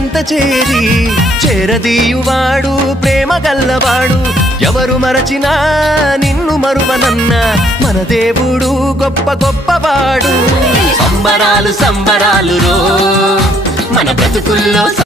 చెంత చేరి చేరదీయువాడు ప్రేమ గల్లవాడు ఎవరు మరచినా నిన్ను మరువనన్న మన దేవుడు గొప్ప గొప్పవాడు సంబరాలు సంబరాలు రో మన బ్రతుకుల్లో